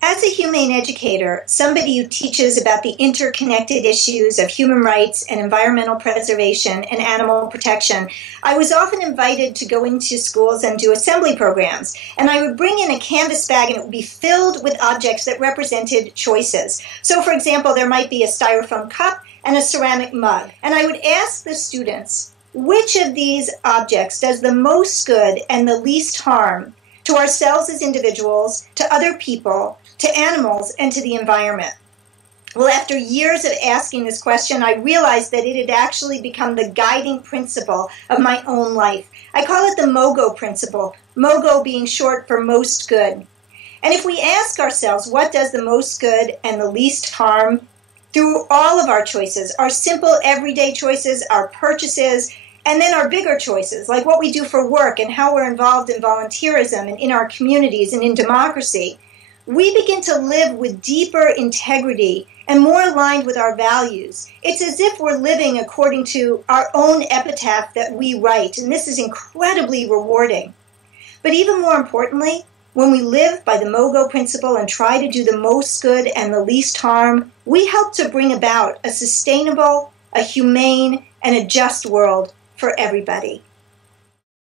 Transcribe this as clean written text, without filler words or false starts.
As a humane educator, somebody who teaches about the interconnected issues of human rights and environmental preservation and animal protection, I was often invited to go into schools and do assembly programs. And I would bring in a canvas bag and it would be filled with objects that represented choices. So, for example, there might be a styrofoam cup and a ceramic mug. And I would ask the students, which of these objects does the most good and the least harm to ourselves as individuals, to other people, to animals, and to the environment? Well, after years of asking this question, I realized that it had actually become the guiding principle of my own life. I call it the MOGO principle, MOGO being short for most good. And if we ask ourselves, what does the most good and the least harm through all of our choices, our simple everyday choices, our purchases, and then our bigger choices, like what we do for work and how we're involved in volunteerism and in our communities and in democracy, we begin to live with deeper integrity and more aligned with our values. It's as if we're living according to our own epitaph that we write, and this is incredibly rewarding. But even more importantly, when we live by the MOGO principle and try to do the most good and the least harm, we help to bring about a sustainable, a humane, and a just world for everybody.